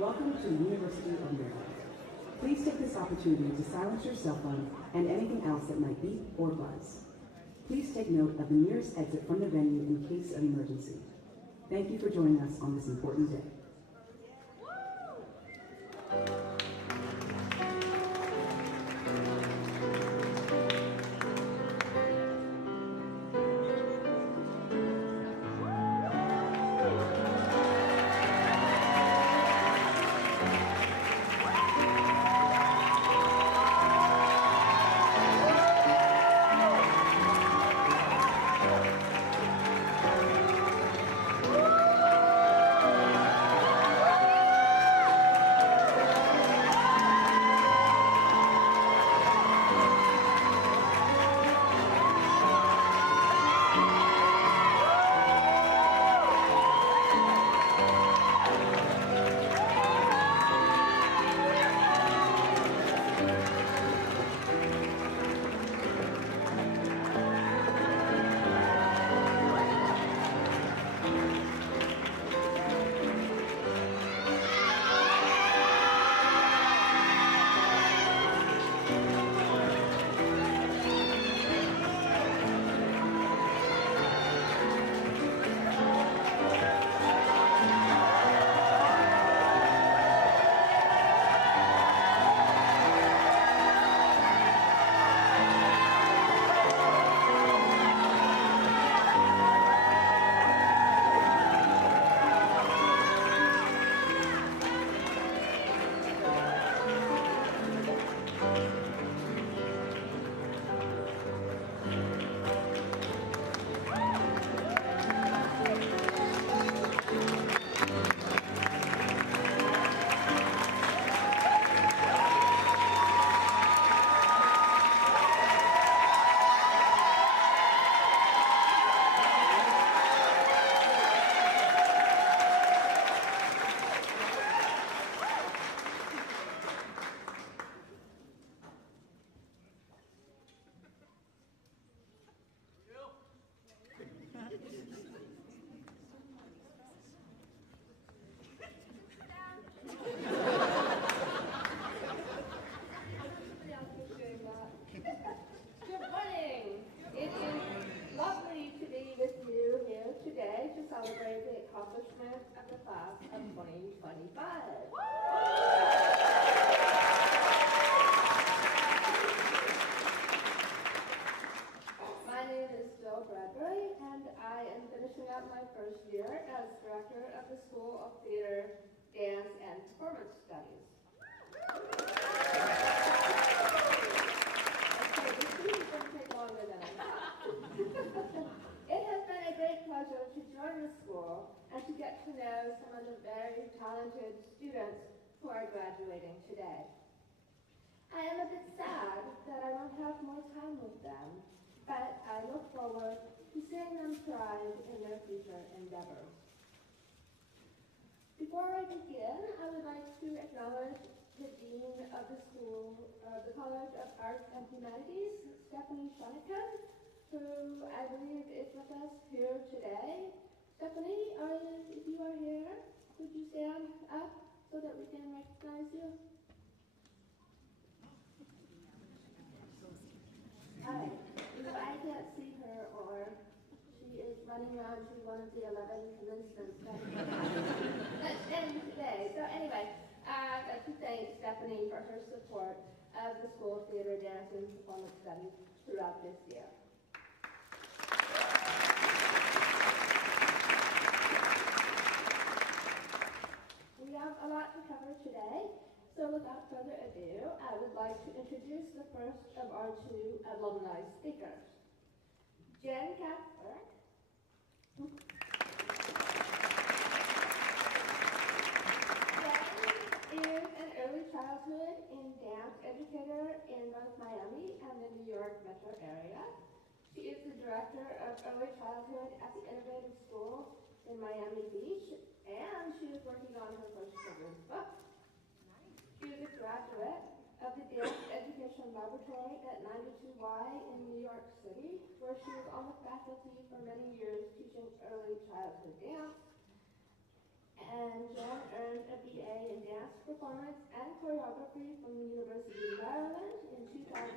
Welcome to the University of Maryland. Please take this opportunity to silence your cell phone and anything else that might beep or buzz. Please take note of the nearest exit from the venue in case of emergency. Thank you for joining us on this important day. Celebrate the accomplishment of the class of 2025. My name is Jill Bradbury, and I am finishing up my first year as director of the School of Theater, Dance, and Performance Studies. Okay, this is going to take longer than I thought. It has been a great pleasure to join the school and to get to know some of the very talented students who are graduating today. I am a bit sad that I won't have more time with them, but I look forward to seeing them thrive in their future endeavors. Before I begin, I would like to acknowledge the Dean of the the College of Arts and Humanities, Stephanie Shonikan, who I believe is with us here today. Stephanie, if you are here, could you stand up so that we can recognize you? All right, if I can't see her or she is running around to one of the 11 commencements that's in today. So anyway, I'd like to thank Stephanie for her support of the School of Theater, Dance, and Performance Studies throughout this year. We have a lot to cover today, so without further ado, I would like to introduce the first of our two alumni speakers. Jen Cuthbert is an early childhood and dance educator in both Miami and the New York metro area. She is the director of early childhood at the Innovative School in Miami Beach, and she is working on her first children's book. She is a graduate of the Dance Education Laboratory at 92Y in New York City, where she was on the faculty for many years teaching early childhood dance. and Jen earned a BA in Dance Performance and Choreography from the University of Maryland in 2002,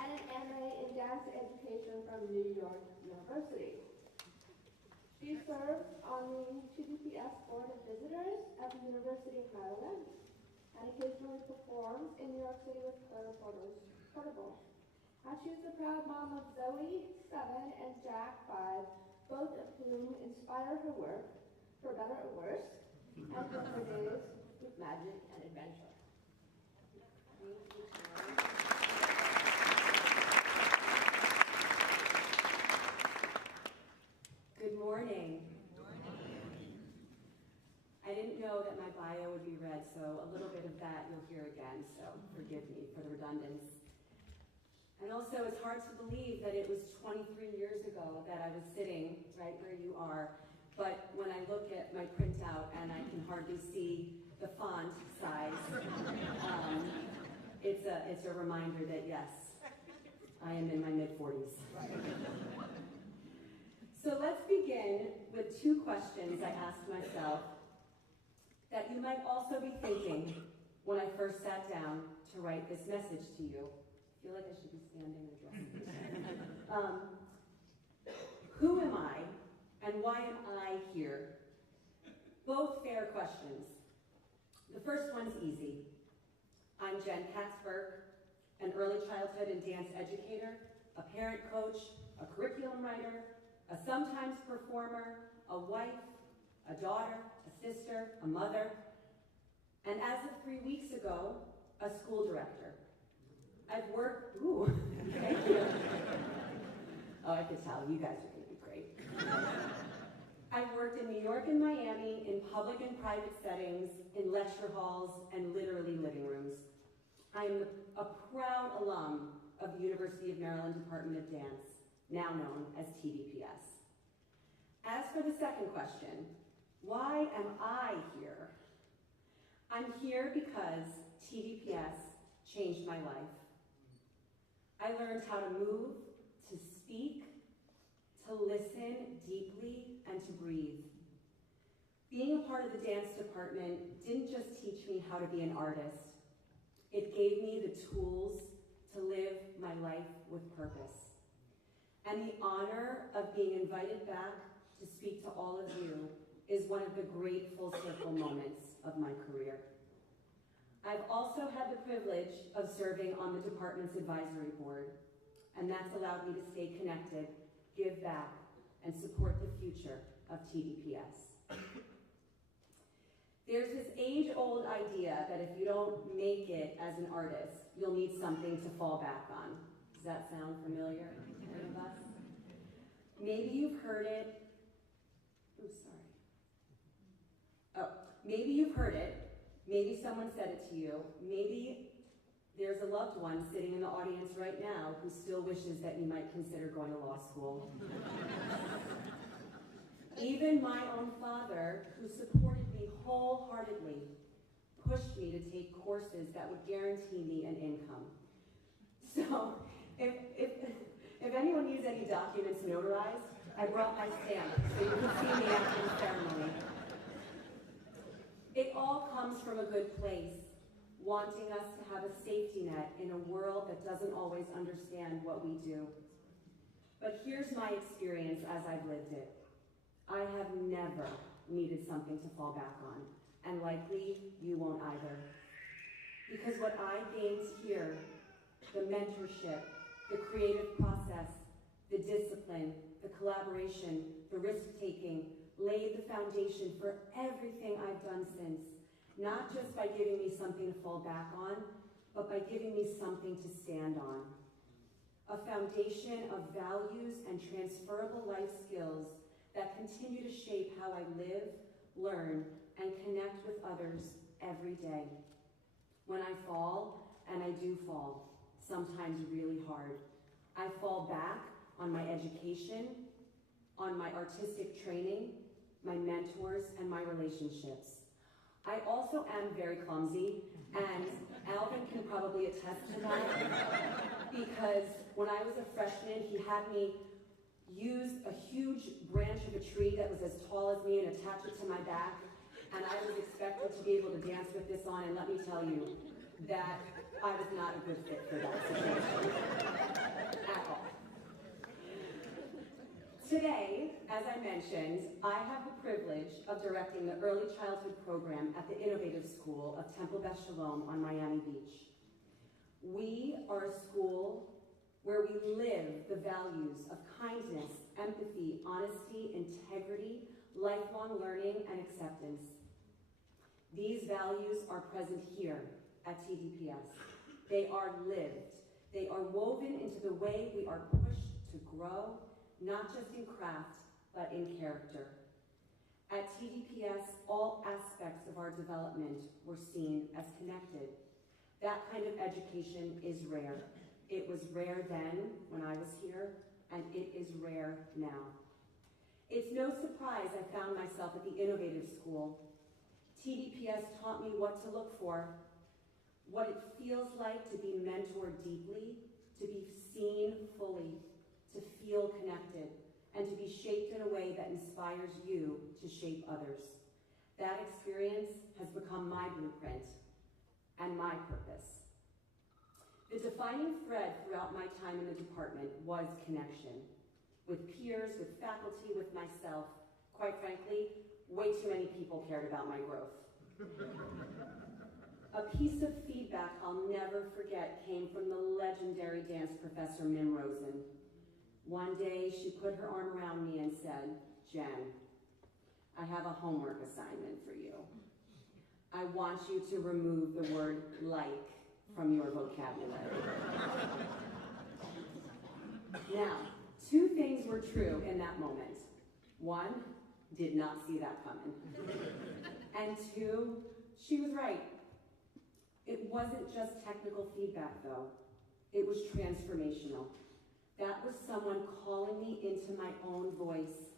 and an MA in Dance Education from New York University. She serves on the TDPS Board of Visitors at the University of Maryland and occasionally performs in New York City with Claire Portable. She is the proud mom of Zoe, 7, and Jack, 5, both of whom inspire her work, for better or worse, and for her days with magic and adventure. Good morning. I didn't know that my bio would be read, so a little bit of that you'll hear again, so forgive me for the redundance. And also, it's hard to believe that it was 23 years ago that I was sitting right where you are, but when I look at my printout and I can hardly see the font size, it's a reminder that yes, I am in my mid-40s. So let's begin with 2 questions I asked myself that you might also be thinking when I first sat down to write this message to you. I feel like I should be standing and addressing this. Who am I and why am I here? Both fair questions. The first one's easy. I'm Jen Katzberg, an early childhood and dance educator, a parent coach, a curriculum writer, a sometimes performer, a wife, a daughter, a sister, a mother, and as of 3 weeks ago, a school director. I've worked, thank you. Oh, I could tell, you guys are gonna be great. I've worked in New York and Miami in public and private settings, in lecture halls, and literally living rooms. I'm a proud alum of the University of Maryland Department of Dance, now known as TDPS. As for the second question, why am I here? I'm here because TDPS changed my life. I learned how to move, to speak, to listen deeply, and to breathe. Being a part of the dance department didn't just teach me how to be an artist. It gave me the tools to live my life with purpose. And the honor of being invited back to speak to all of you is one of the great full circle moments of my career. I've also had the privilege of serving on the department's advisory board, and that's allowed me to stay connected, give back, and support the future of TDPS. There's this age-old idea that if you don't make it as an artist, you'll need something to fall back on. Does that sound familiar to any of us? Maybe you've heard it. Maybe you've heard it. Maybe someone said it to you. Maybe there's a loved one sitting in the audience right now who still wishes that you might consider going to law school. Even my own father, who supported me wholeheartedly, pushed me to take courses that would guarantee me an income. So, if anyone needs any documents notarized, I brought my stamp so you can see me after the ceremony. It all comes from a good place, wanting us to have a safety net in a world that doesn't always understand what we do. But here's my experience as I've lived it. I have never needed something to fall back on, and likely you won't either. Because what I gained here, the mentorship, the creative process, the discipline, the collaboration, the risk-taking, laid the foundation for everything I've done since, not just by giving me something to fall back on, but by giving me something to stand on. A foundation of values and transferable life skills that continue to shape how I live, learn, and connect with others every day. When I fall, and I do fall, sometimes really hard, I fall back on my education, on my artistic training, my mentors, and my relationships. I also am very clumsy, and Alvin can probably attest to that, because when I was a freshman, he had me use a huge branch of a tree that was as tall as me and attach it to my back, and I was expected to be able to dance with this on, and let me tell you that I was not a good fit for that situation at all. Today, as I mentioned, I have the privilege of directing the Early Childhood Program at the Innovative School of Temple Beth Shalom on Miami Beach. We are a school where we live the values of kindness, empathy, honesty, integrity, lifelong learning, and acceptance. These values are present here at TDPS. They are lived. They are woven into the way we are pushed to grow, not just in craft, but in character. At TDPS, all aspects of our development were seen as connected. That kind of education is rare. It was rare then, when I was here, and it is rare now. It's no surprise I found myself at the Innovative School. TDPS taught me what to look for, what it feels like to be mentored deeply, to be seen fully, to feel connected, and to be shaped in a way that inspires you to shape others. That experience has become my blueprint and my purpose. The defining thread throughout my time in the department was connection. With peers, with faculty, with myself. Quite frankly, way too many people cared about my growth. A piece of feedback I'll never forget came from the legendary dance professor, Mim Rosen. One day, she put her arm around me and said, "Jen, I have a homework assignment for you. I want you to remove the word 'like' from your vocabulary." Now, two things were true in that moment. One, did not see that coming. And two, she was right. It wasn't just technical feedback, though. It was transformational. That was someone calling me into my own voice.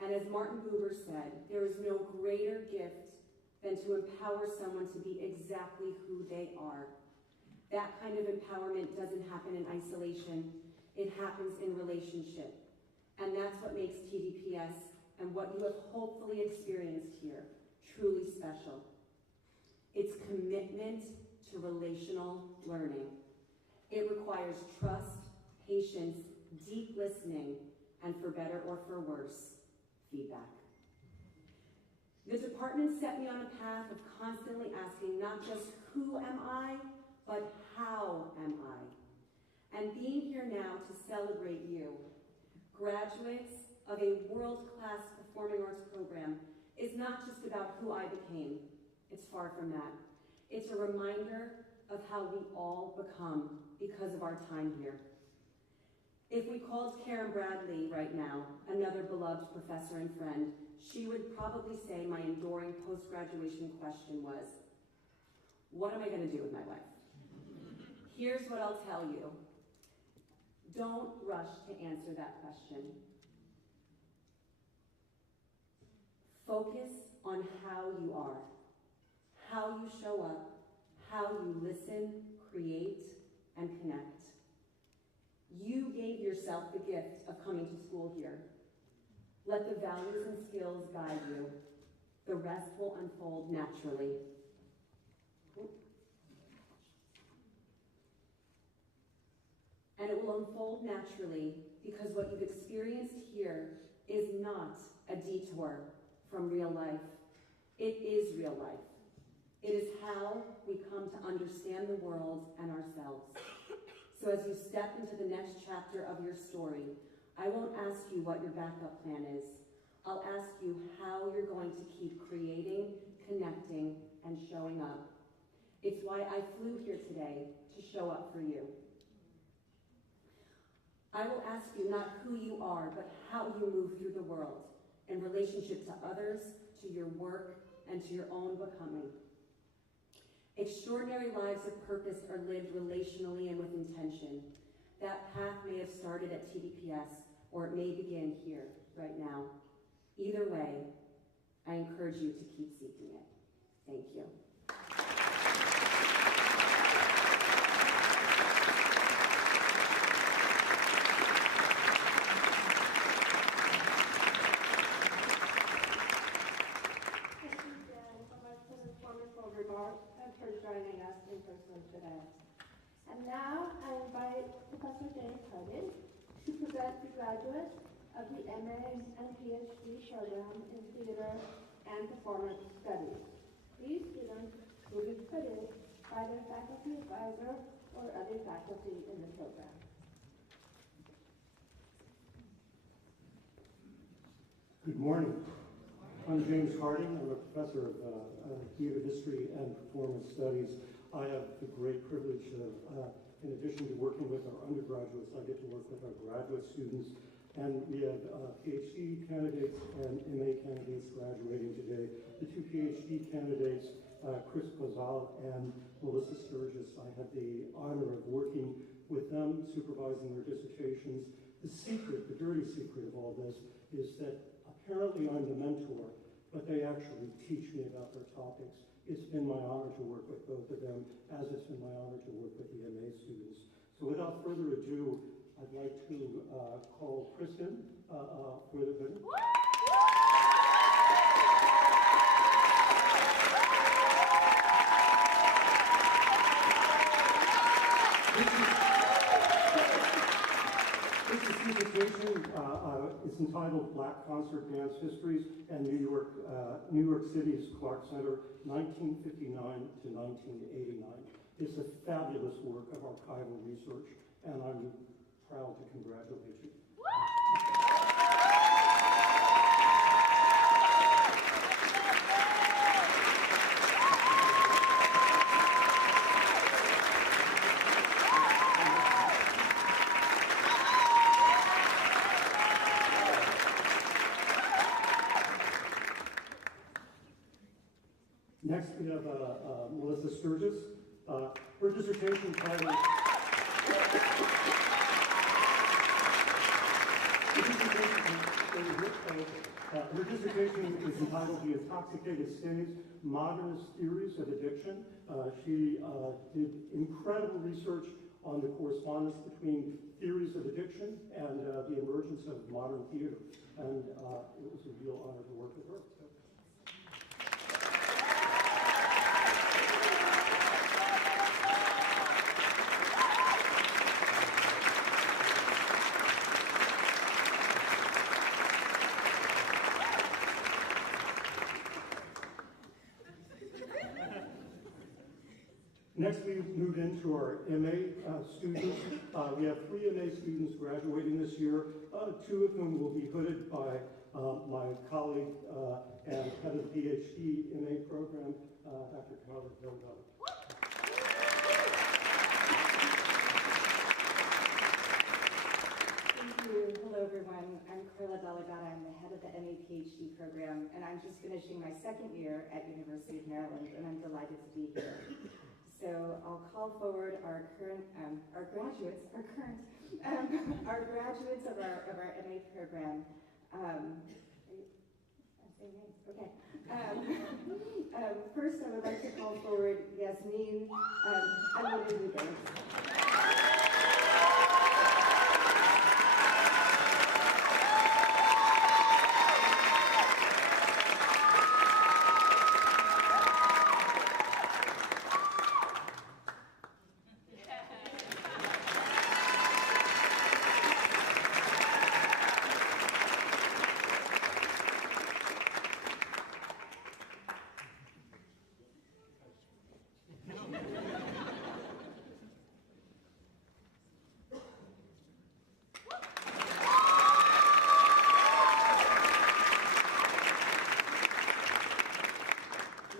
And as Martin Buber said, there is no greater gift than to empower someone to be exactly who they are. That kind of empowerment doesn't happen in isolation. It happens in relationship. And that's what makes TDPS and what you have hopefully experienced here truly special. It's commitment to relational learning. It requires trust, patience, deep listening, and for better or for worse, feedback. The department set me on a path of constantly asking not just who am I, but how am I? And being here now to celebrate you, graduates of a world-class performing arts program, is not just about who I became. It's far from that. It's a reminder of how we all become because of our time here. If we called Karen Bradley right now, another beloved professor and friend, she would probably say my enduring post-graduation question was, what am I going to do with my life? Here's what I'll tell you. Don't rush to answer that question. Focus on how you are, how you show up, how you listen, create, and connect. You gave yourself the gift of coming to school here. Let the values and skills guide you. The rest will unfold naturally. And it will unfold naturally because what you've experienced here is not a detour from real life. It is real life. It is how we come to understand the world and ourselves. So as you step into the next chapter of your story, I won't ask you what your backup plan is. I'll ask you how you're going to keep creating, connecting, and showing up. It's why I flew here today to show up for you. I will ask you not who you are, but how you move through the world in relationship to others, to your work, and to your own becoming. Extraordinary lives of purpose are lived relationally and with intention. That path may have started at TDPS, or it may begin here, right now. Either way, I encourage you to keep seeking it. Thank you. I invite Professor James Hardin to present the graduates of the MA and PhD program in Theater and Performance Studies. These students will be credited by their faculty advisor or other faculty in the program. Good morning. I'm James Harding. I'm a professor of theater history and performance studies. I have the great privilege of, in addition to working with our undergraduates, I get to work with our graduate students. And we have PhD candidates and MA candidates graduating today. The two PhD candidates, Chris Pozal and Melissa Sturgis, I had the honor of working with them, supervising their dissertations. The secret, the dirty secret of all this is that apparently I'm the mentor, but they actually teach me about their topics. It's been my honor to work with both of them, as it's been my honor to work with the MA students. So without further ado, I'd like to call Kristen for the hood. This dissertation is entitled Black Concert Dance Histories and New York City's Clark Center, 1959 to 1989. It's a fabulous work of archival research, and I'm proud to congratulate you. Next, we have Melissa Sturgis. Her dissertation title. Her dissertation is entitled The Intoxicated Stage, Modernist Theories of Addiction. She did incredible research on the correspondence between theories of addiction and the emergence of modern theater. And it was a real honor to work with her. Next, we've moved into our MA students. We have 3 MA students graduating this year, 2 of whom will be hooded by my colleague and head of the PhD MA program, Dr. Carla Delgado. Thank you. Hello, everyone. I'm Carla Delgado. I'm the head of the MA PhD program, and I'm just finishing my 2nd year at University of Maryland, and I'm delighted to be here. So I'll call forward our graduates of our MA program. I'm saying names, okay. First, I would like to call forward Yasmin Rodriguez.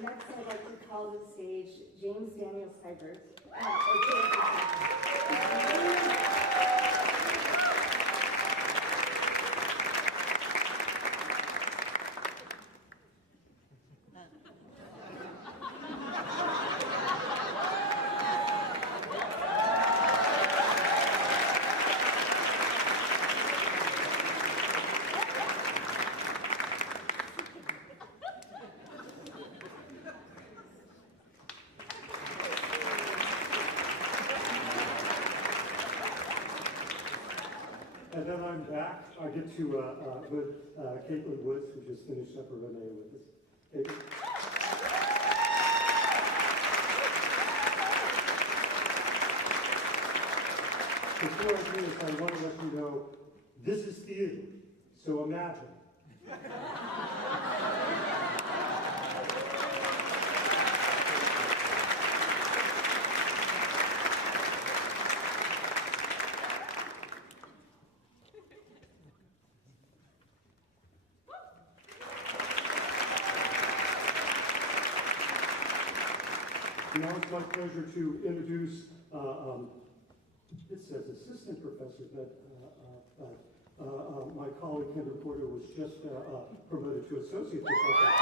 Next, I'd like to call to the stage James Daniel Seibert. And then I'm back. I get to with Caitlin Woods, who just finished up her MA with us. Caitlin. Before I do this, I want to let you know, this is theater, so imagine. Now it's my pleasure to introduce, it says assistant professor, but my colleague Kendra Porter was just promoted to associate professor.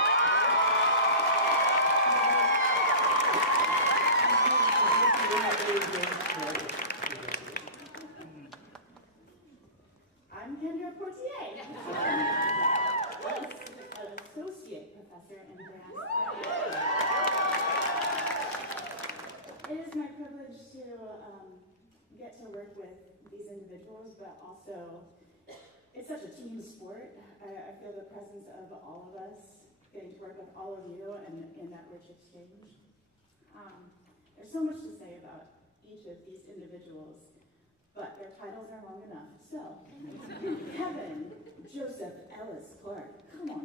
I'm Kendra Portier. Associate professor in dance. It is my privilege to get to work with these individuals, but also it's such a team sport. I feel the presence of all of us, getting to work with all of you and in that rich exchange. There's so much to say about each of these individuals, but their titles are long enough. So, Kevin Joseph Ellis Clark, come on.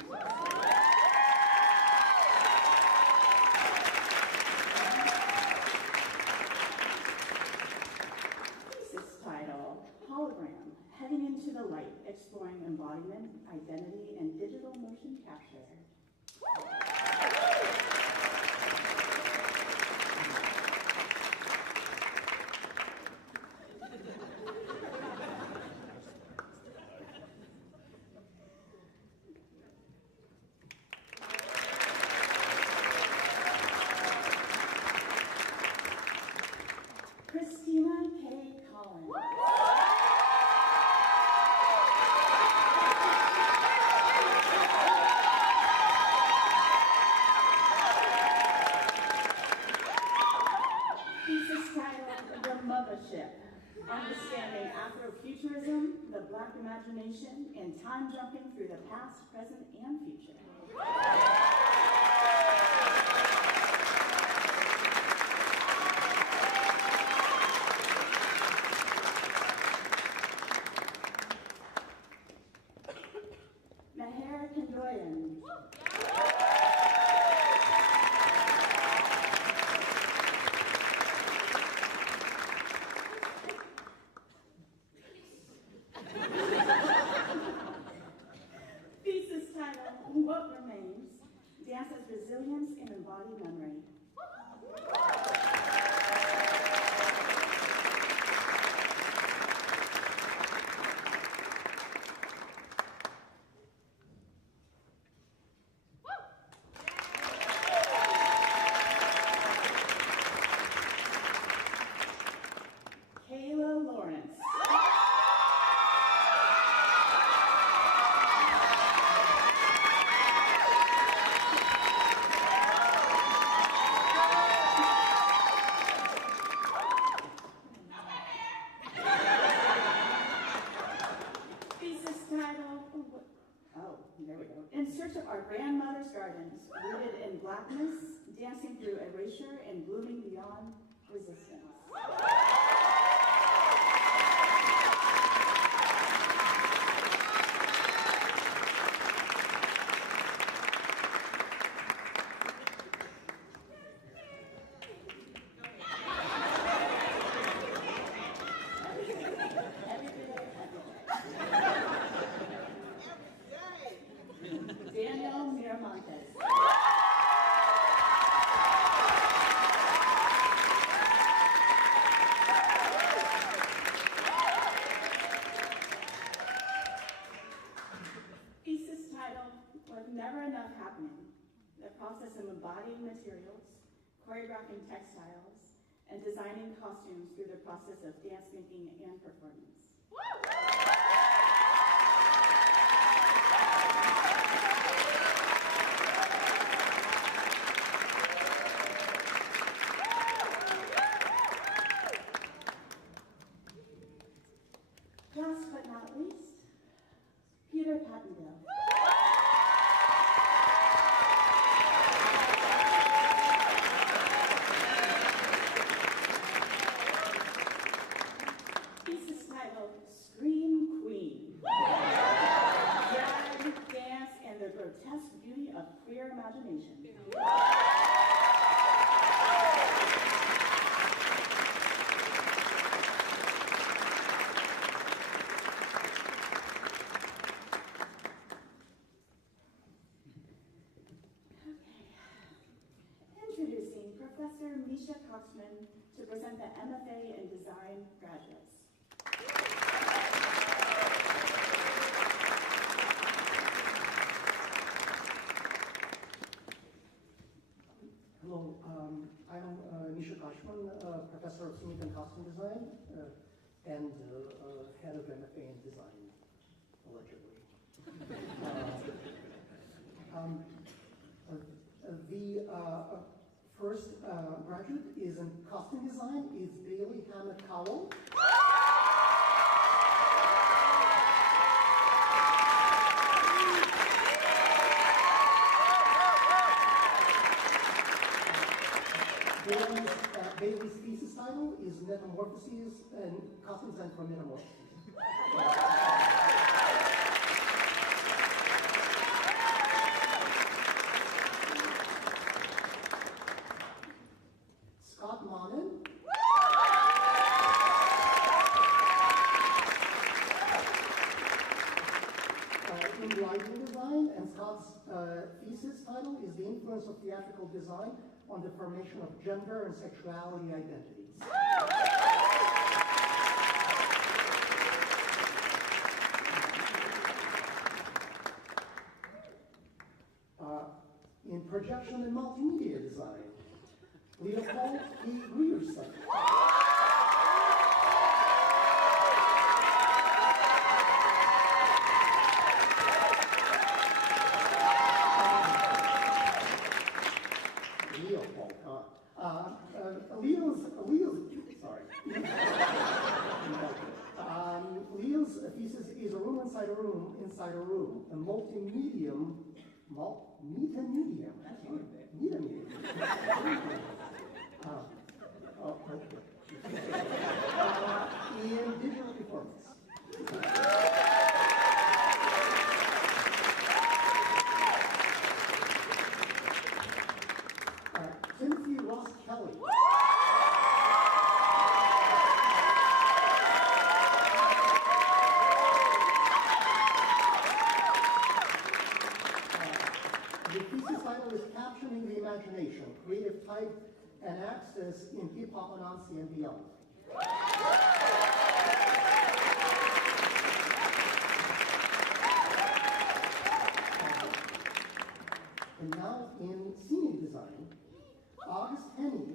Thesis title, Hologram, Heading into the Light, Exploring Embodiment, Identity, and Digital Motion Capture. Understanding Afrofuturism, the Black Imagination, and time jumping through the past, present, and future. Meher Kendoyan. What Remains? Dance as Resilience and Embodied Memory. Kayla Lawrence. In Search of Our Grandmother's Gardens, Rooted in Blackness, Dancing Through Erasure and Blooming Beyond Resistance. Never Enough Happening, the process of embodying materials, choreographing textiles, and designing costumes through the process of dance making and performance. Last but not least, Peter Pattendale. Thesis Misha Coxman to present the MFA in Design graduates. Hello, I'm Misha Kashman, professor of scenic and costume design and head of MFA in design, allegedly. The first graduate is in costume design, is Bailey Hannah Cowell. Bailey's thesis title is Metamorphoses and Costume Design for Metamorphoses. Scott Monin. In lighting design, and Scott's thesis title is The Influence of Theatrical Design on the Formation of Gender and Sexuality Identities. In projection and multimedia design, Leopold E. Grierson. Leo's thesis is a room inside a room inside a room, a multimedium, metamedium, in digital performance. Timothy Ross Kelly. The thesis title is Capturing the Imagination, Creative Type and Access in Hip-Hop, Anansi, and Beyond. And now in scenic design, August Henny.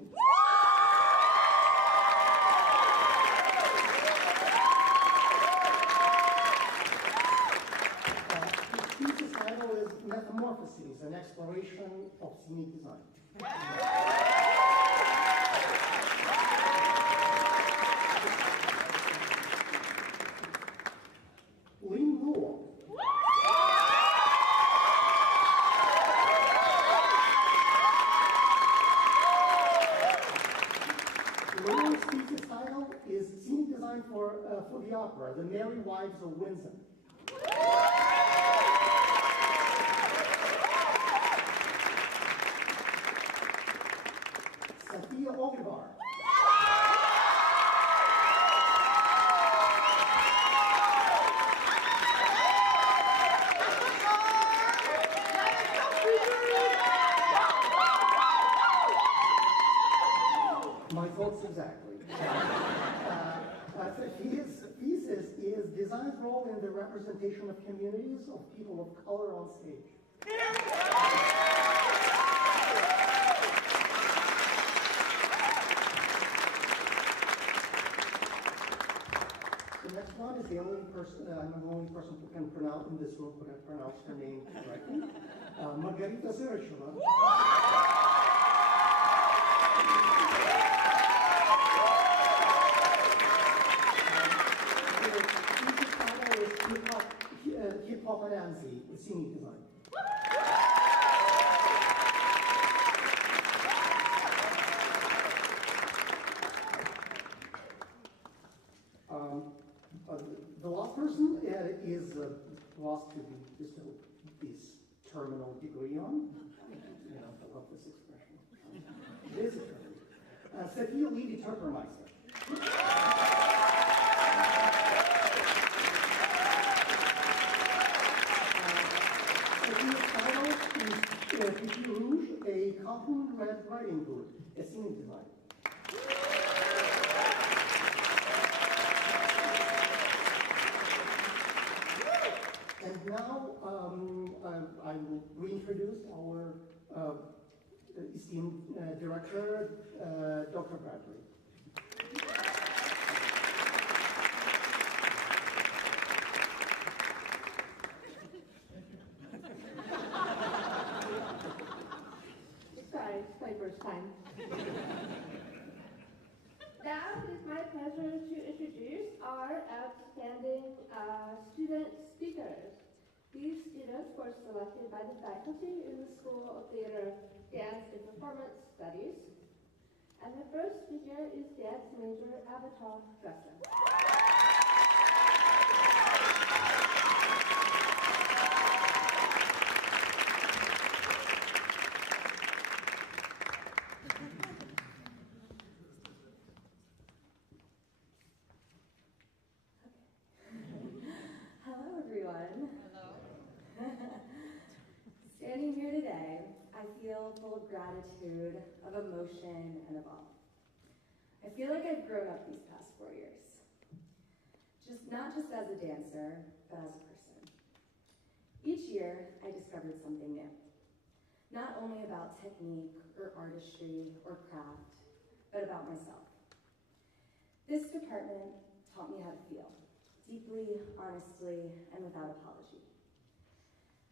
His thesis title is Metamorphoses, an exploration of scenic design. Lynn Moore. Lynn's thesis title is Scenic Design for the Opera, The Merry Wives of Windsor. Sophia Olivar. My thoughts exactly. His thesis is Design's role in the representation of communities of people of color on stage. The next one is the only person, I'm the only person who can pronounce in this room who can pronounce her name correctly. Margarita Zereshova. Hip-Hop Anansi with scenic design. The last person is lost to this terminal degree on. You know, I love this expression. It is a term. Sophia Levy Turpermeister. Sophia's title is Petit Rouge, a cotton red riding hood, a scenic design. introduce our esteemed director, Dr. Bradley. Sorry, it's my first time. Now it is my pleasure to introduce our outstanding student speakers. These students were selected by the faculty in the School of Theater, Dance, and Performance Studies. And the first speaker is dance major Avatar Dresser. Hello, everyone. Standing here today, I feel full of gratitude, of emotion, and of awe. I feel like I've grown up these past 4 years. Not just as a dancer, but as a person. Each year, I discovered something new. Not only about technique, or artistry, or craft, but about myself. This department taught me how to feel, deeply, honestly, and without apology.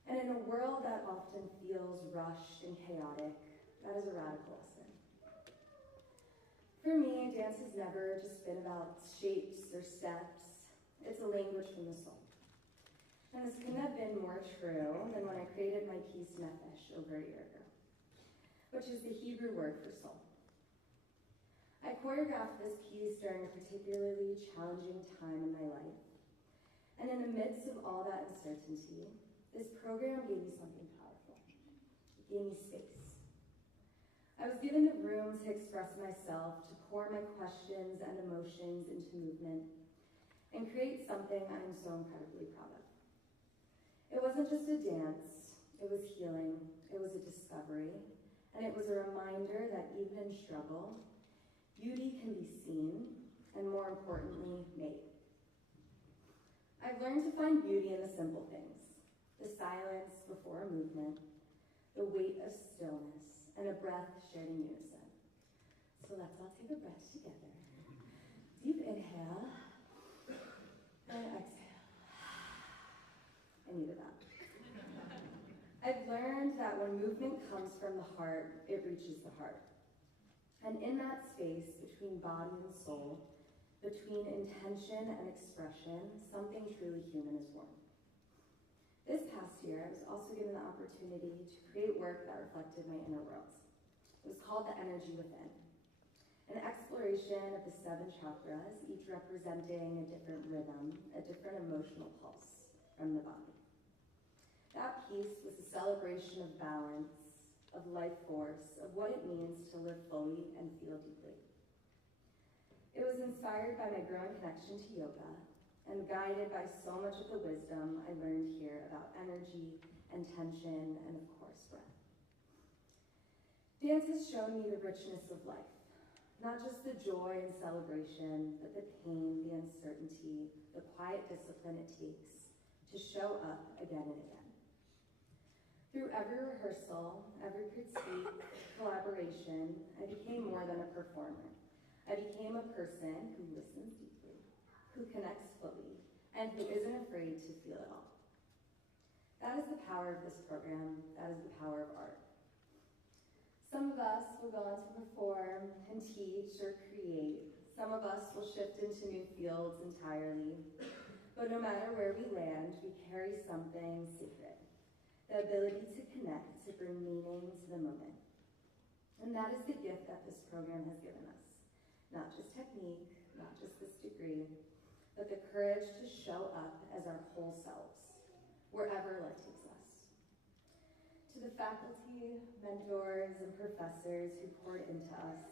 And in a world that often feels rushed and chaotic, that is a radical lesson. For me, dance has never just been about shapes or steps. It's a language from the soul. And this couldn't have been more true than when I created my piece Nefesh over a year ago, which is the Hebrew word for soul. I choreographed this piece during a particularly challenging time in my life. And in the midst of all that uncertainty, this program gave me something powerful. It gave me space. I was given the room to express myself, to pour my questions and emotions into movement, and create something I'm so incredibly proud of. It wasn't just a dance, it was healing, it was a discovery, and it was a reminder that even in struggle, beauty can be seen, and more importantly, made. I've learned to find beauty in the simple things, the silence before a movement, the weight of stillness, and a breath shared in unison. So let's all take a breath together. Deep inhale, and exhale. I needed that. I've learned that when movement comes from the heart, it reaches the heart. And in that space between body and soul, between intention and expression, something truly human is born. This past year, I was also given the opportunity to create work that reflected my inner world. It was called The Energy Within, an exploration of the 7 chakras, each representing a different rhythm, a different emotional pulse from the body. That piece was a celebration of balance, of life force, of what it means to live fully and feel deeply. It was inspired by my growing connection to yoga and guided by so much of the wisdom I learned here about energy and tension and, of course, breath. Dance has shown me the richness of life, not just the joy and celebration, but the pain, the uncertainty, the quiet discipline it takes to show up again and again. Through every rehearsal, every critique, collaboration, I became more than a performer. I became a person who listens deeply, who connects fully, and who isn't afraid to feel it all. That is the power of this program. That is the power of art. Some of us will go on to perform and teach or create. Some of us will shift into new fields entirely. But no matter where we land, we carry something sacred. The ability to connect, to bring meaning to the moment. And that is the gift that this program has given us. Not just technique, not just this degree, but the courage to show up as our whole selves, wherever life takes us. To the faculty, mentors, and professors who poured into us,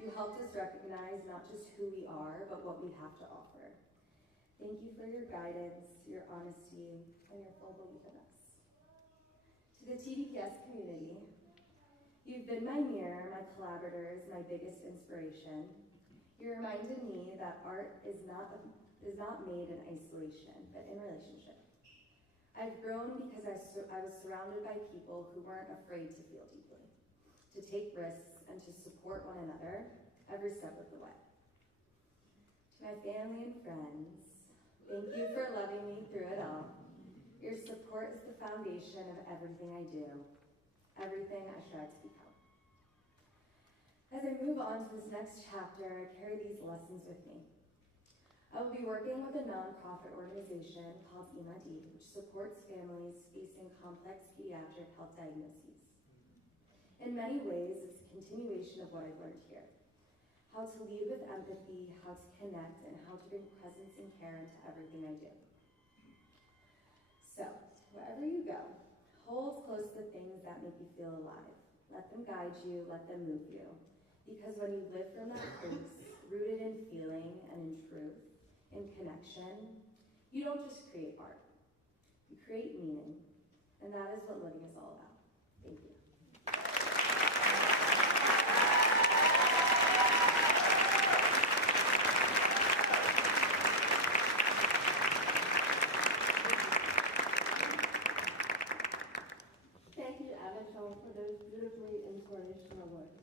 you helped us recognize not just who we are, but what we have to offer. Thank you for your guidance, your honesty, and your full belief in us. To the TDPS community, you've been my mirror, my collaborators, my biggest inspiration. You reminded me that art is not made in isolation, but in relationship. I've grown because I was surrounded by people who weren't afraid to feel deeply, to take risks, and to support one another every step of the way. To my family and friends, thank you for loving me through it all. Your support is the foundation of everything I do, everything I strive to become. As I move on to this next chapter, I carry these lessons with me. I will be working with a nonprofit organization called UMD, which supports families facing complex pediatric health diagnoses. In many ways, it's a continuation of what I've learned here. How to lead with empathy, how to connect, and how to bring presence and care into everything I do. So, wherever you go, hold close the things that make you feel alive. Let them guide you, let them move you. Because when you live from that place, rooted in feeling and in truth, in connection, you don't just create art. You create meaning, and that is what living is all about. Thank you. Thank you, Avatar, for those beautifully inspirational words.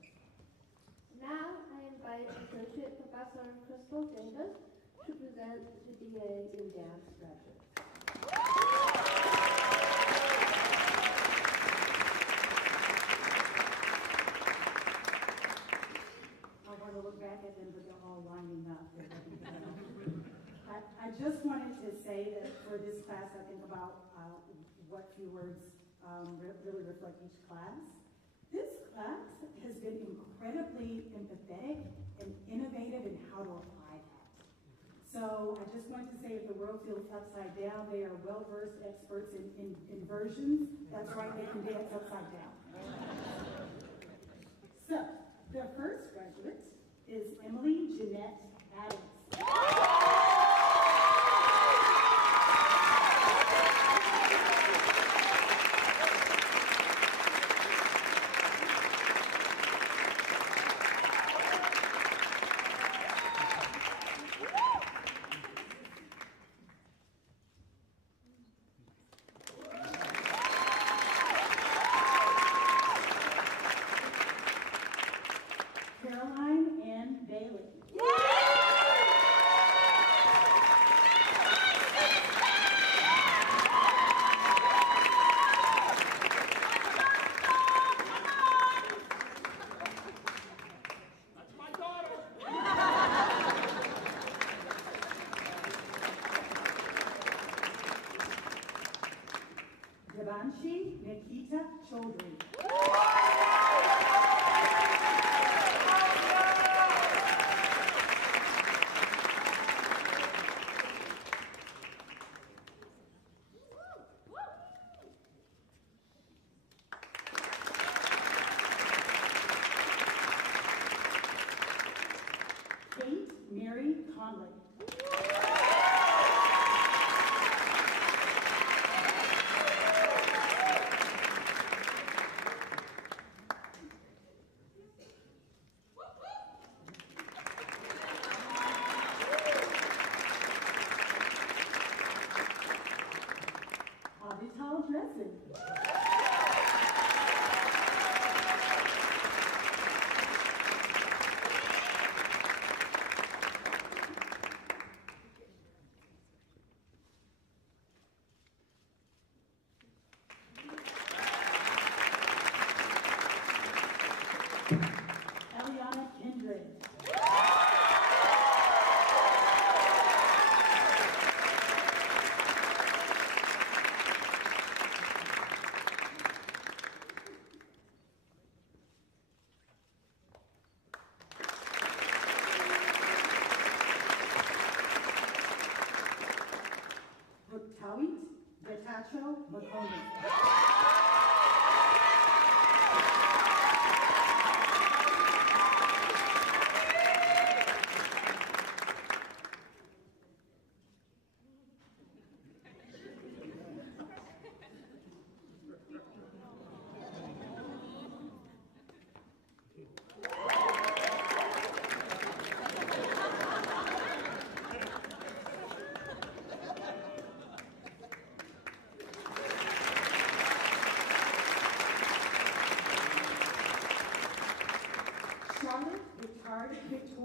Now, I invite Associate Professor Crystal Davis to present the DA in Dance graduates. I want to look back at them, but they're all lining up. I just wanted to say that for this class, I think about what few words really reflect each class. This class has been incredibly empathetic and innovative in how to apply that. So I just wanted to say, if the world feels upside down, they are well-versed experts in inversions. That's right, they can dance upside down. So, the first graduate is Emily Jeanette Adams. Caroline Ann Bailey. Devanshi Nikita Chaudhary. Kate Mary Conley. Avital Dresden. Eliana Kindred. Ruktawit Getachew Makonnen.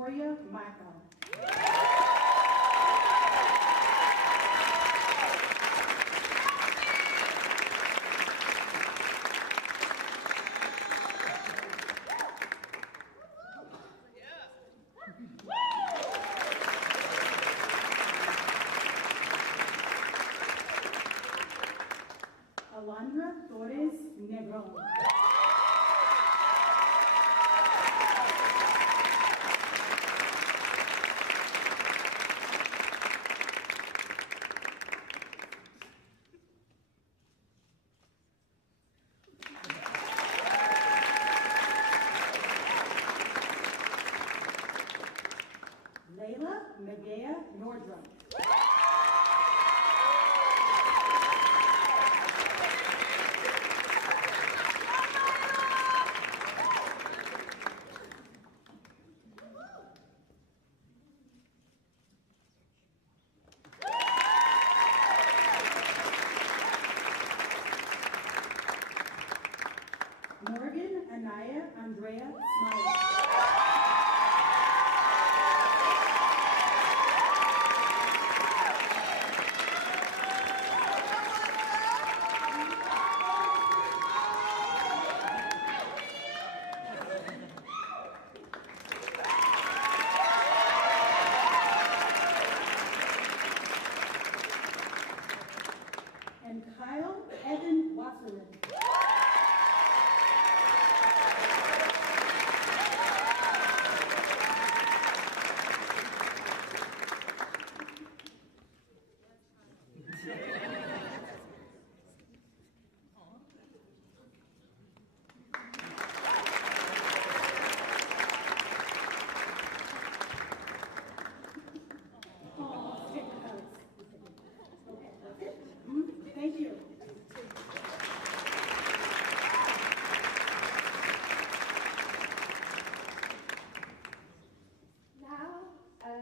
Victoria Michael. Alondra Torres Negron. Layla Megea Nordrum. Morgan Anaya Andrea Smiley. And Kyle Evan Wasserman. Thank you. Now,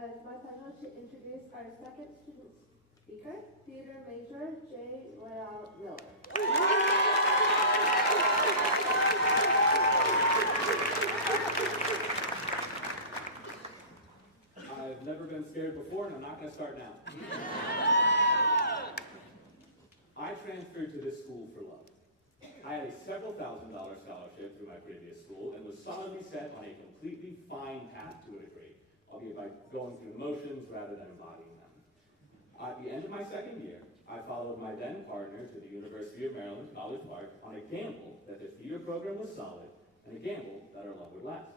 it's my pleasure to introduce our second student speaker, theater major J. Royale Miller. I've never been scared before, and I'm not going to start now. I transferred to this school for love. I had a several $1,000 scholarship through my previous school and was solidly set on a completely fine path to a degree, albeit by going through the motions rather than embodying them. At the end of my second year, I followed my then partner to the University of Maryland, College Park, on a gamble that the theater program was solid and a gamble that our love would last.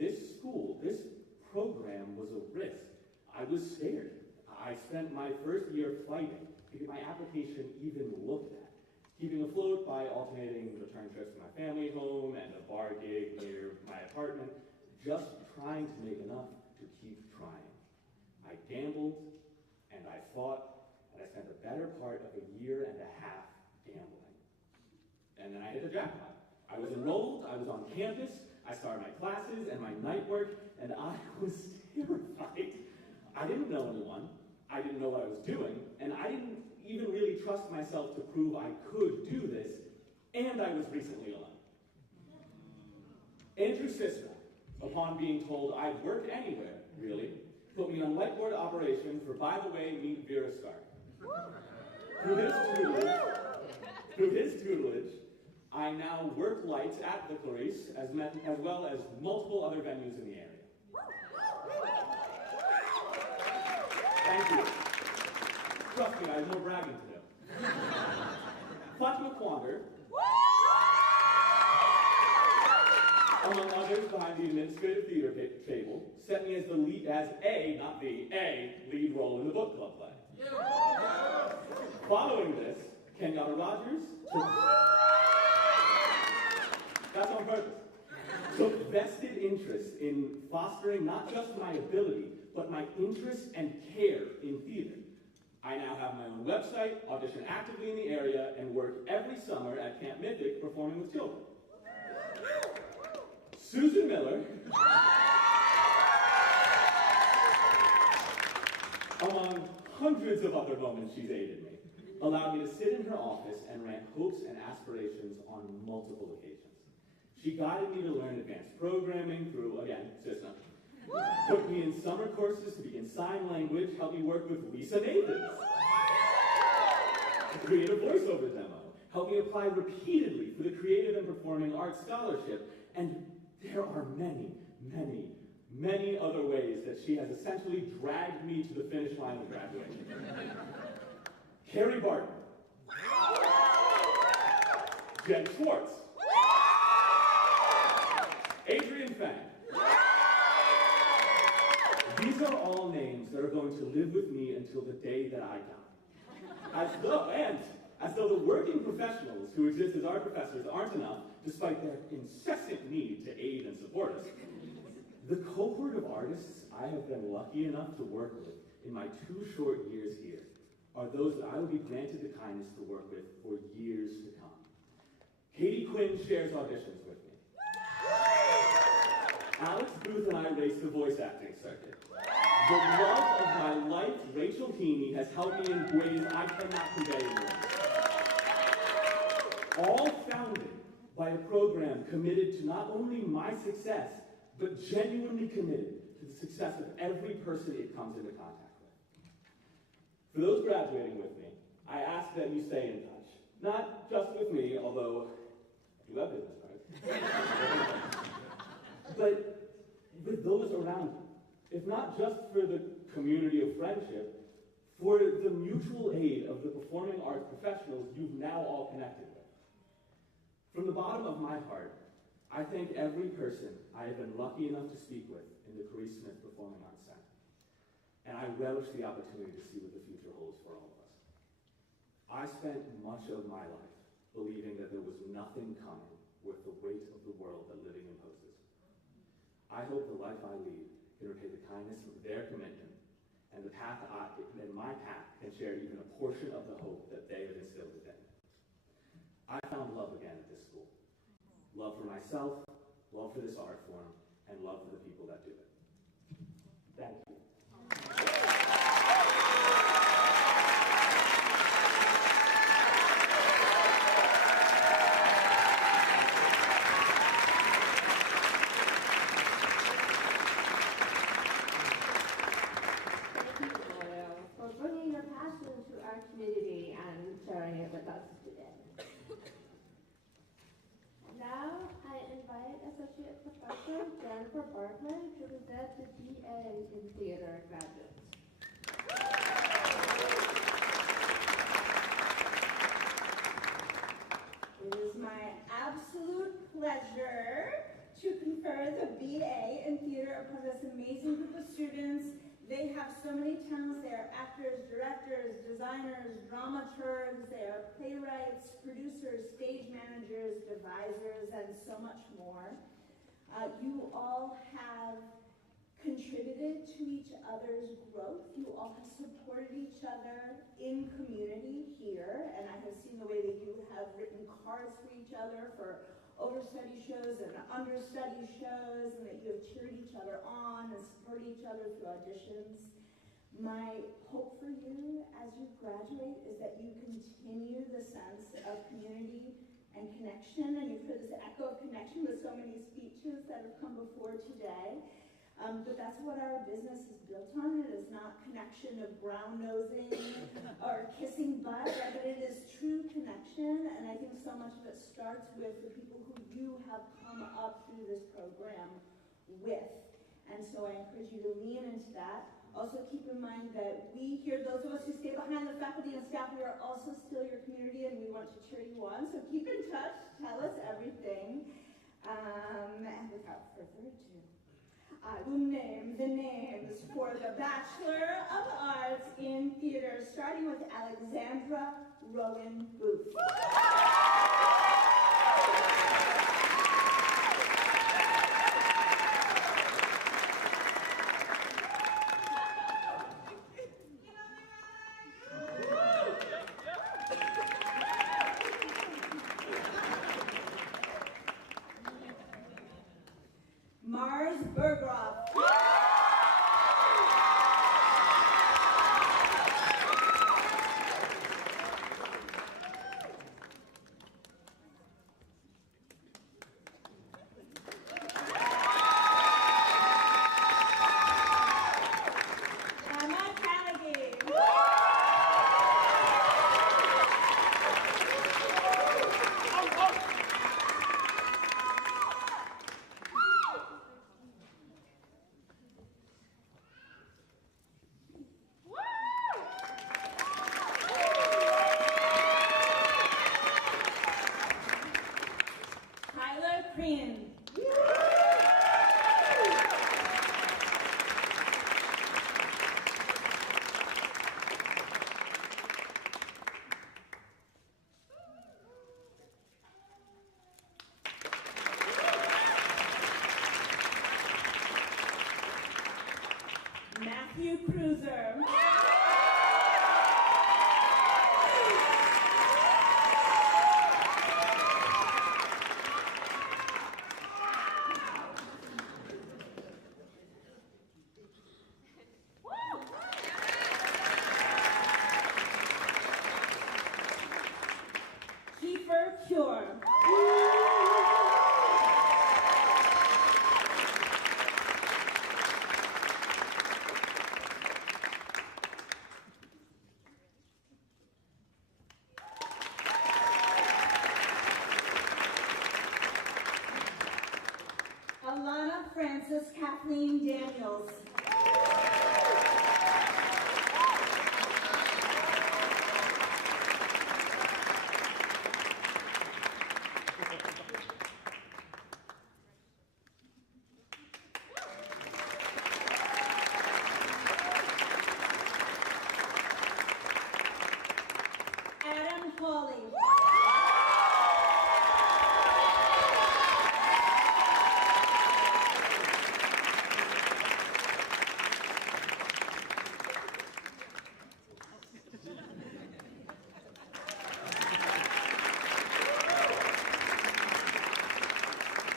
This school, this program was a risk. I was scared. I spent my first year fighting to get my application even looked at, keeping afloat by alternating return trips to my family home and a bar gig near my apartment, just trying to make enough to keep trying. I gambled, and I fought, and I spent the better part of a year and a half gambling. And then I hit the jackpot. I was enrolled, I was on campus, I started my classes and my night work, and I was terrified. I didn't know anyone, I didn't know what I was doing, and I didn't even really trust myself to prove I could do this, and I was recently alone. Andrew Sisna, upon being told I'd work anywhere, really, put me on whiteboard operation for, by the way, meet Vera Stark. Through his tutelage, I now work lights at the Clarice, as well as multiple other venues in the area. Thank you. Trust me, I have more bragging to do. Fatima Kwander, among others behind the administrative theater table, set me as the lead, lead role in the book club play. Following this, Kenyatta Rogers that's on purpose, took vested interest in fostering not just my ability, but my interest and care in theater. I now have my own website, audition actively in the area, and work every summer at Camp Mythic performing with children. Susan Miller, among hundreds of other moments she's aided me, allowed me to sit in her office and rant hopes and aspirations on multiple occasions. She guided me to learn advanced programming through, again, Cisna, Put me in summer courses to begin sign language, helped me work with Lisa Nathans. Create a voiceover demo, helped me apply repeatedly for the Creative and Performing Arts Scholarship, and there are many, many, many other ways that she has essentially dragged me to the finish line of graduation. Carrie Barton, Jen Schwartz, Adrian Fang. These are all names that are going to live with me until the day that I die. As though the working professionals who exist as art professors aren't enough, despite their incessant need to aid and support us, the cohort of artists I have been lucky enough to work with in my 2 short years here are those that I will be granted the kindness to work with for years to come. Katie Quinn shares auditions with me. Alex Booth and I race the voice acting circuit. The love of my life, Rachel Heaney, has helped me in ways I cannot convey in words. All founded by a program committed to not only my success, but genuinely committed to the success of every person it comes into contact with. For those graduating with me, I ask that you stay in touch. Not just with me, although I do have business cards, but with those around you. If not just for the community of friendship, for the mutual aid of the performing arts professionals you've now all connected with. From the bottom of my heart, I thank every person I have been lucky enough to speak with in the Carice Smith Performing Arts Center. And I relish the opportunity to see what the future holds for all of us. I spent much of my life believing that there was nothing coming worth the weight of the world that living imposes. I hope the life I lead can repay the kindness of their commitment, and my path can share even a portion of the hope that they have instilled within. I found love again at this school. Love for myself, love for this art form, and love for the people that do it. Thank you. For bringing your passion to our community and sharing it with us today. Now, I invite Associate Professor Jennifer Bartman to present the BA in Theater graduates. It is my absolute pleasure to confer the BA in Theater upon this amazing group of students. They have so many talents. They are actors, directors, designers, dramaturgs, they are playwrights, producers, stage managers, devisers, and so much more. You all have contributed to each other's growth. You all have supported each other in community here, and I have seen the way that you have written cards for each other for overstudy shows and understudy shows, and that you have cheered each other on and supported each other through auditions. My hope for you as you graduate is that you continue the sense of community and connection, and you've heard this echo of connection with so many speeches that have come before today. But that's what our business is built on. It is not connection of brown nosing or kissing butt, right? But it is true connection, and I think so much of it starts with the people who you have come up through this program with. And so I encourage you to lean into that. Also keep in mind that we here, those of us who stay behind the faculty and staff, we are also still your community, and we want to cheer you on. So keep in touch, tell us everything. And without further ado, I will name the names for the Bachelor of Arts in Theater, starting with Alexandra Rowan Booth. Mars Berghoff. loser. Kiefer Cure. Alana Frances Kathleen Daniels. Adam Hawley.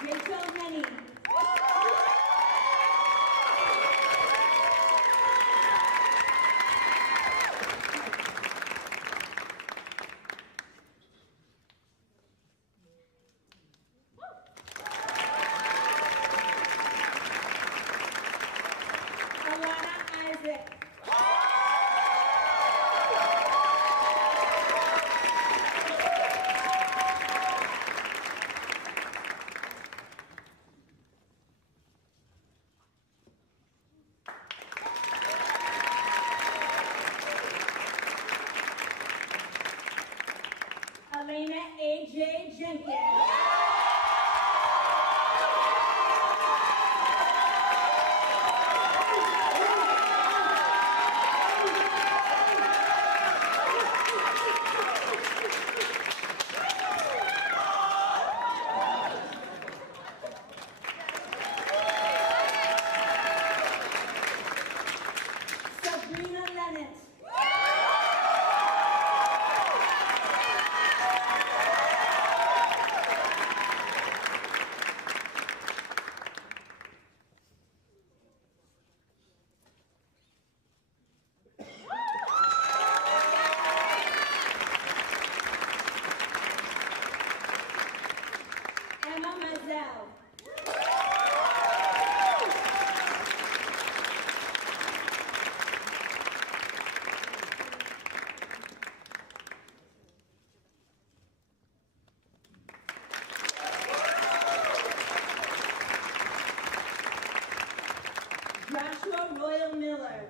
Rachel Henny. Alana Isaac. Elena A.J. Jenkins. Sabrina Lennett. Emma Mazel. Joshua Royal Miller.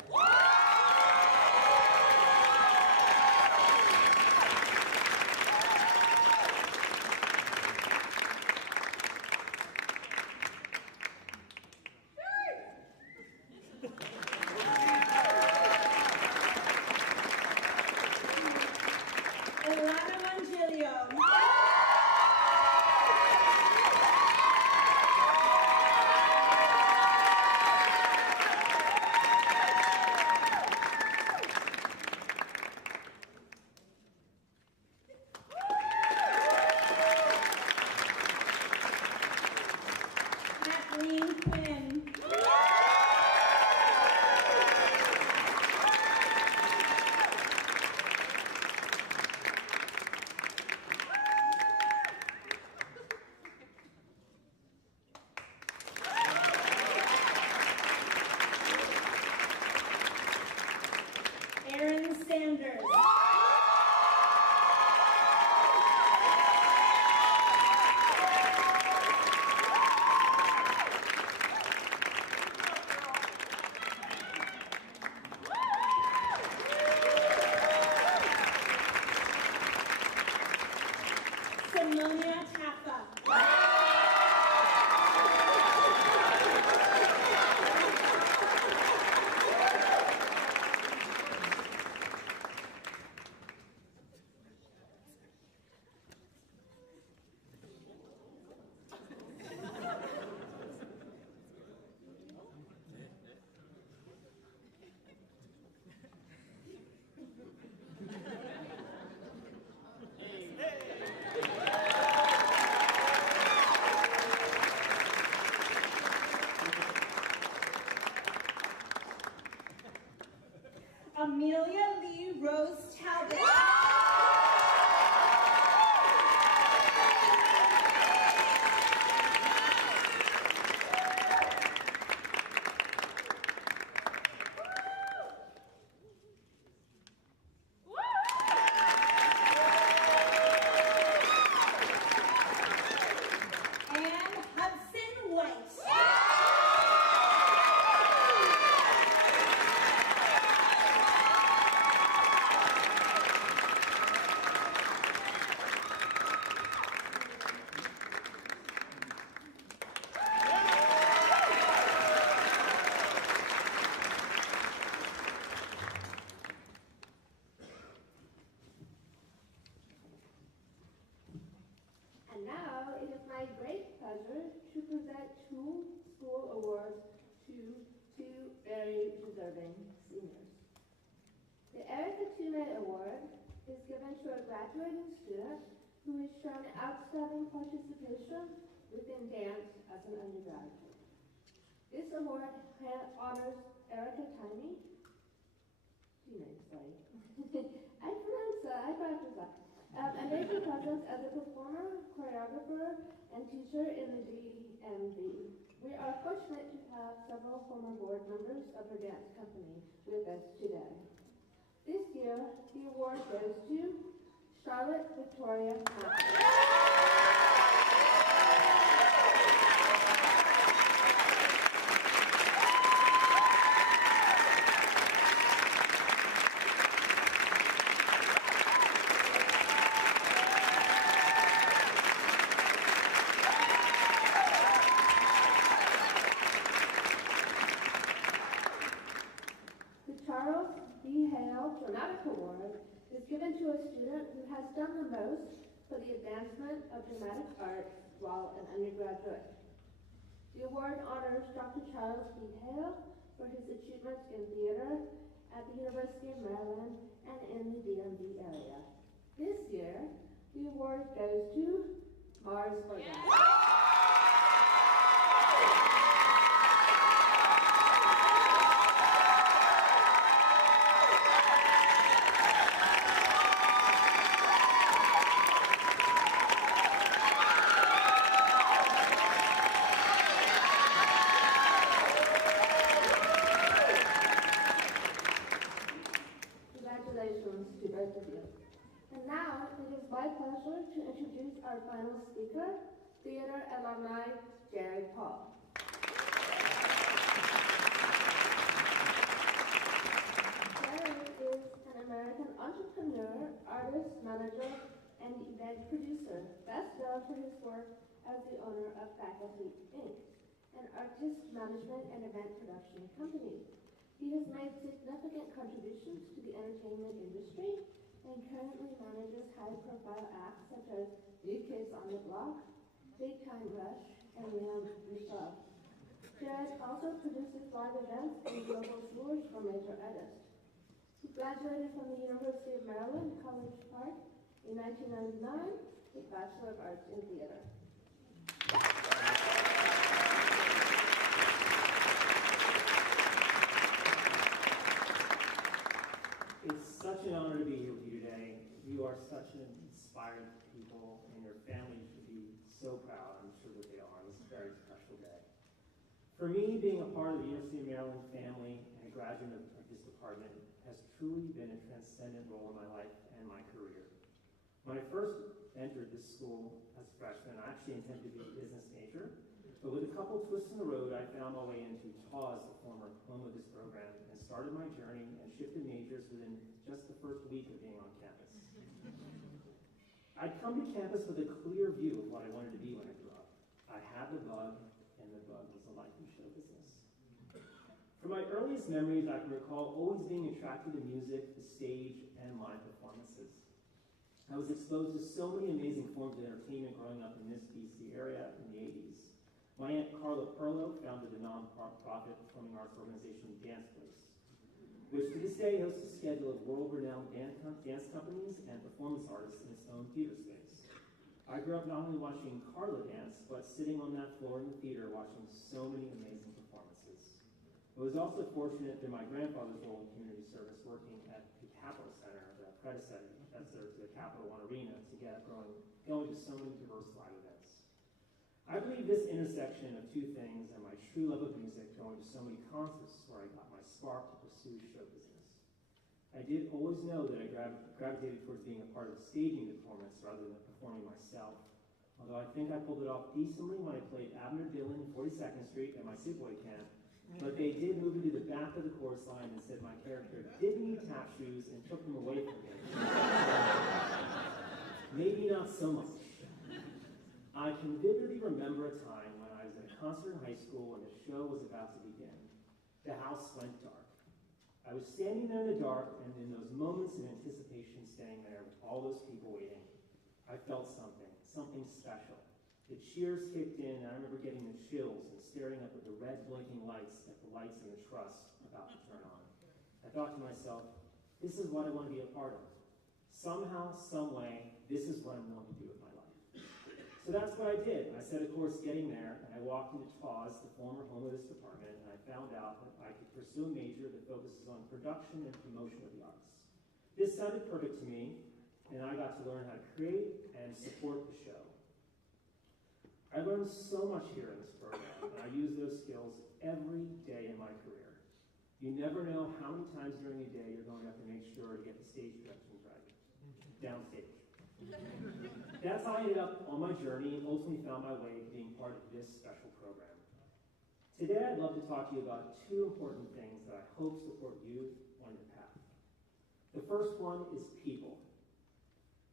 Ilana Mangilio. Kathleen Quinn. Aaron Sanders. Simonia Taffa. my great pleasure to present 2 school awards to 2 very deserving seniors. The Erica Tume Award is given to a graduating student who has shown outstanding participation within dance as an undergraduate. This award honors Erica Tume. Sorry. I practice that. A major presence as a performer, choreographer, and teacher in the UMD. We are fortunate to have several former board members of her dance company with us today. This year, the award goes to Charlotte Victoria Matthews. Dramatic Award is given to a student who has done the most for the advancement of dramatic art while an undergraduate. The award honors Dr. Charles B. Hale for his achievements in theater at the University of Maryland and in the DMV area. This year, the award goes to Mars Organ. To both of you. And now it is my pleasure to introduce our final speaker, theater alumni Jared Paul. Jared is an American entrepreneur, artist, manager, and event producer, best known for his work as the owner of Faculty Inc., an artist management and event production company. He has made significant contributions to the entertainment industry and currently manages high-profile acts such as New Kids on the Block, Big Time Rush, and Leon Rousseau. Jared also produces live events and global tours for major artists. He graduated from the University of Maryland, College Park in 1999 with Bachelor of Arts in Theater. It's such an honor to be here with you today. You are such an inspired people, and your family should be so proud. I'm sure that they are on this very special day. For me, being a part of the University of Maryland family and a graduate of this department has truly been a transcendent role in my life and my career. When I first entered this school as a freshman, I actually intended to be a business major, but with a couple twists in the road, I found my way into TAWS, the former home of this program, and started my journey and shifted majors within just the first week of being on campus. I'd come to campus with a clear view of what I wanted to be when I grew up. I had the bug, and the bug was the life and show business. From my earliest memories, I can recall always being attracted to music, the stage, and live performances. I was exposed to so many amazing forms of entertainment growing up in this DC area in the 80s. My Aunt Carla Perlo founded the non-profit performing arts organization Dance Place, which to this day hosts a schedule of world-renowned dance companies and performance artists in its own theater space. I grew up not only watching Carla dance, but sitting on that floor in the theater watching so many amazing performances. I was also fortunate through my grandfather's role in community service working at the Capitol Center, the predecessor to the Capital One Arena, to get going to so many diverse live events. I believe this intersection of two things and my true love of music, going to so many concerts, where I got my spark to pursue show business. I did always know that I gravitated towards being a part of staging the performance rather than performing myself, although I think I pulled it off decently when I played Abner Dillon 42nd Street at my Sipway camp, but they did move me to the back of the chorus line and said my character did need tap shoes and took them away from me. Maybe not so much. I can vividly remember a time when I was at a concert in high school and the show was about to begin. The house went dark. I was standing there in the dark, and in those moments of anticipation, standing there with all those people waiting, I felt something special. The cheers kicked in, and I remember getting the chills and staring up at the red blinking lights at the lights in the truss about to turn on. I thought to myself, this is what I want to be a part of. Somehow, some way, this is what I'm going to do with my life. So that's what I did. I set a course getting there, and I walked into TAWS, the former home of this department, and I found out that I could pursue a major that focuses on production and promotion of the arts. This sounded perfect to me, and I got to learn how to create and support the show. I learned so much here in this program, and I use those skills every day in my career. You never know how many times during the day you're going to have to make sure to get the stage directions right. Downstage. That's how I ended up on my journey and ultimately found my way to being part of this special program. Today I'd love to talk to you about two important things that I hope support you on your path. The first one is people.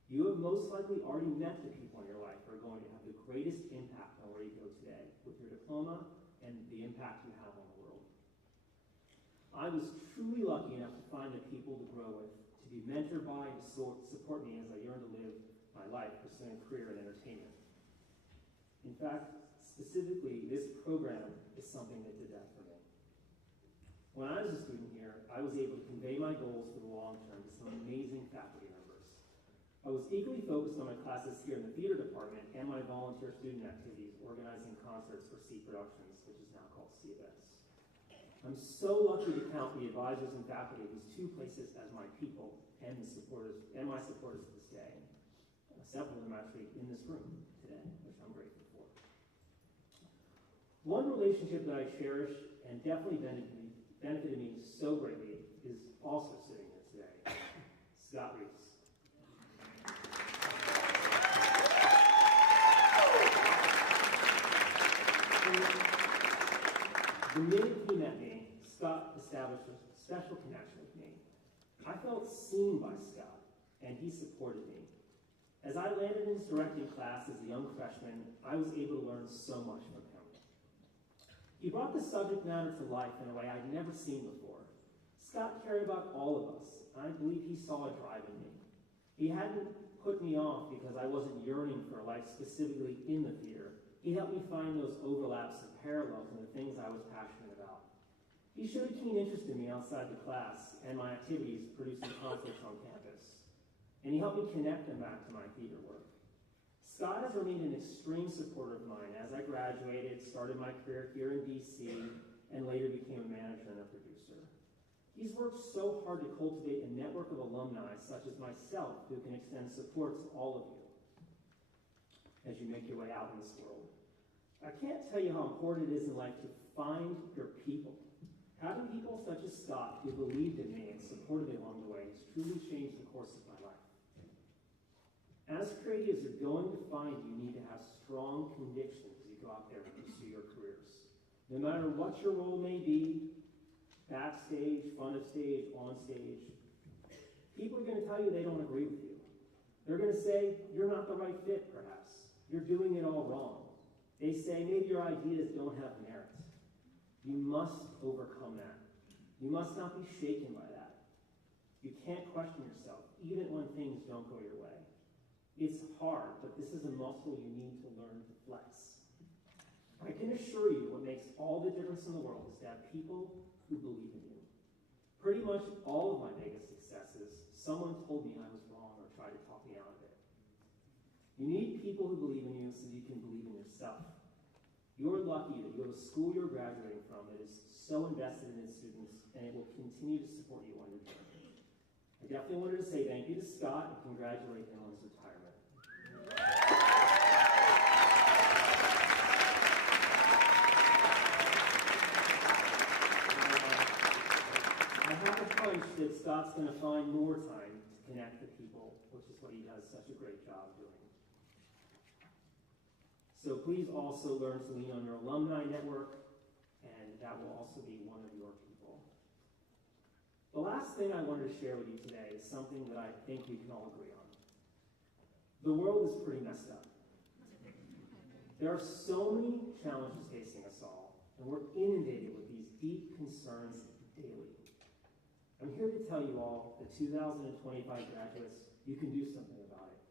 You have most likely already met the people in your life who are going to have the greatest impact on where you go today with your diploma and the impact you have on the world. I was truly lucky enough to find the people to grow with, to be mentored by, and to support me as I yearn to live my life pursuing a career in entertainment. In fact, specifically, this program is something that did that for me. When I was a student here, I was able to convey my goals for the long term to some amazing faculty members. I was equally focused on my classes here in the theater department and my volunteer student activities, organizing concerts for C Productions, which is now called C Events. I'm so lucky to count the advisors and faculty of these two places as my people and my supporters to this day. Several of them actually in this room today, which I'm grateful for. One relationship that I cherish and definitely benefited me so greatly is also sitting here today, Scott Reese. The minute he met me, Scott established a special connection with me. I felt seen by Scott, and he supported me. As I landed in his directing class as a young freshman, I was able to learn so much from him. He brought the subject matter to life in a way I'd never seen before. Scott cared about all of us, and I believe he saw a drive in me. He hadn't put me off because I wasn't yearning for a life specifically in the theater. He helped me find those overlaps and parallels in the things I was passionate about. He showed a keen interest in me outside the class and my activities producing concerts on campus. And he helped me connect them back to my theater work. Scott has remained an extreme supporter of mine as I graduated, started my career here in DC, and later became a manager and a producer. He's worked so hard to cultivate a network of alumni such as myself who can extend support to all of you as you make your way out in this world. I can't tell you how important it is in life to find your people. Having people such as Scott who believed in me and supported me along the way has truly changed the course of my life. As creatives, you're going to find you need to have strong convictions as you go out there and pursue your careers. No matter what your role may be, backstage, front of stage, on stage, people are going to tell you they don't agree with you. They're going to say, you're not the right fit, perhaps. You're doing it all wrong. They say maybe your ideas don't have merit. You must overcome that. You must not be shaken by that. You can't question yourself, even when things don't go your way. It's hard, but this is a muscle you need to learn to flex. I can assure you what makes all the difference in the world is to have people who believe in you. Pretty much all of my biggest successes, someone told me I was wrong or tried to talk me out of it. You need people who believe in you so you can believe in yourself. You're lucky that you have a school you're graduating from that is so invested in its students, and it will continue to support you on your journey. I definitely wanted to say thank you to Scott and congratulate him on his retirement. I have a hunch that Scott's going to find more time to connect with people, which is what he does such a great job doing. So please also learn to lean on your alumni network, and that will also be one of your people. The last thing I wanted to share with you today is something that I think we can all agree on. The world is pretty messed up. There are so many challenges facing us all, and we're inundated with these deep concerns daily. I'm here to tell you all, the 2025 graduates, you can do something about it.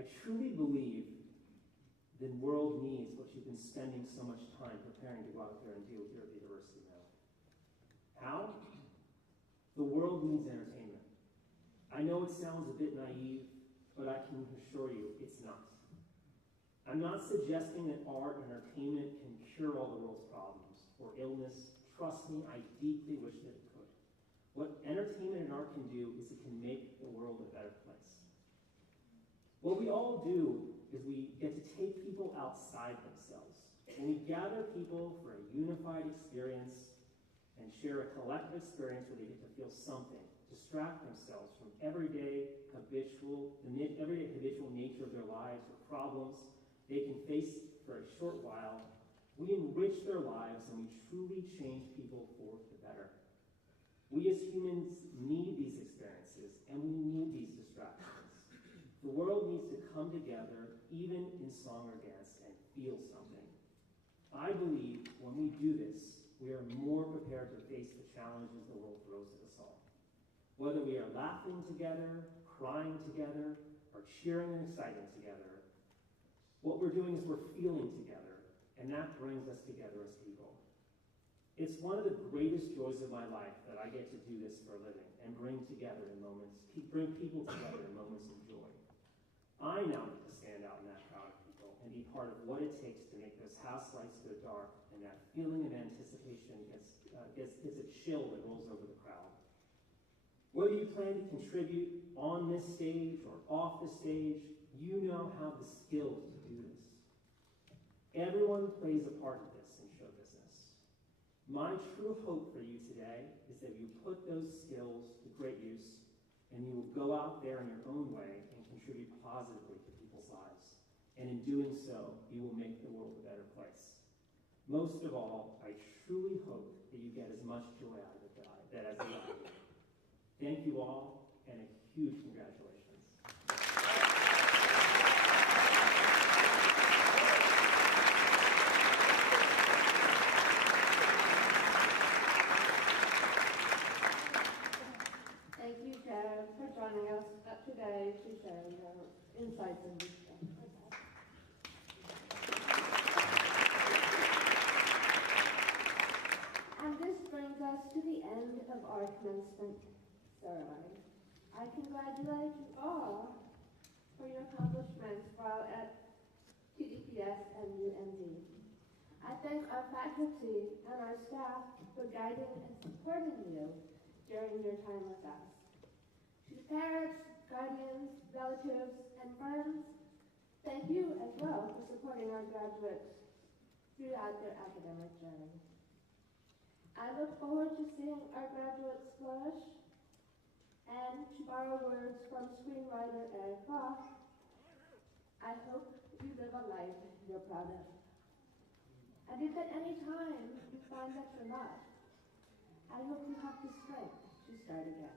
I truly believe the world needs what you've been spending so much time preparing to go out there and do here at the University of Maryland. How? The world needs entertainment. I know it sounds a bit naive, but I can assure you it's not. I'm not suggesting that art and entertainment can cure all the world's problems or illness. Trust me, I deeply wish that it could. What entertainment and art can do is it can make the world a better place. What we all do is we get to take people outside themselves, and we gather people for a unified experience and share a collective experience where they get to feel something, distract themselves from everyday habitual nature of their lives or problems they can face for a short while. We enrich their lives and we truly change people for the better. We as humans need these experiences and we need these distractions. The world needs to come together, even in song or dance, and feel something. I believe when we do this, we are more prepared to face the challenges the world throws at us all. Whether we are laughing together, crying together, or cheering and exciting together, what we're doing is we're feeling together, and that brings us together as people. It's one of the greatest joys of my life that I get to do this for a living and bring people together in moments of joy. I now get to stand out in that crowd of people and be part of what it takes to make those house lights go dark, and that feeling of anticipation gets a chill that rolls over the crowd. Whether you plan to contribute on this stage or off the stage, you now have the skills to do this. Everyone plays a part of this in show business. My true hope for you today is that you put those skills to great use and you will go out there in your own way and contribute positively to people's lives. And in doing so, you will make the world a better place. Most of all, I truly hope that you get as much joy out of it as I do. Thank you all, and a huge congratulations. Thank you, Jared, for joining us today to share your insights and wisdom. And this brings us to the end of our commencement ceremony. I congratulate you all for your accomplishments while at TDPS and UMD. I thank our faculty and our staff for guiding and supporting you during your time with us. To the parents, guardians, relatives, and friends, thank you as well for supporting our graduates throughout their academic journey. I look forward to seeing our graduates flourish, and to borrow words from screenwriter Eric Roth, I hope you live a life you're proud of. And if at any time you find that you're not, I hope you have the strength to start again.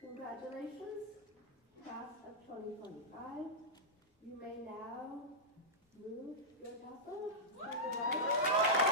Congratulations, class of 2025. You may now move your tassel to the right.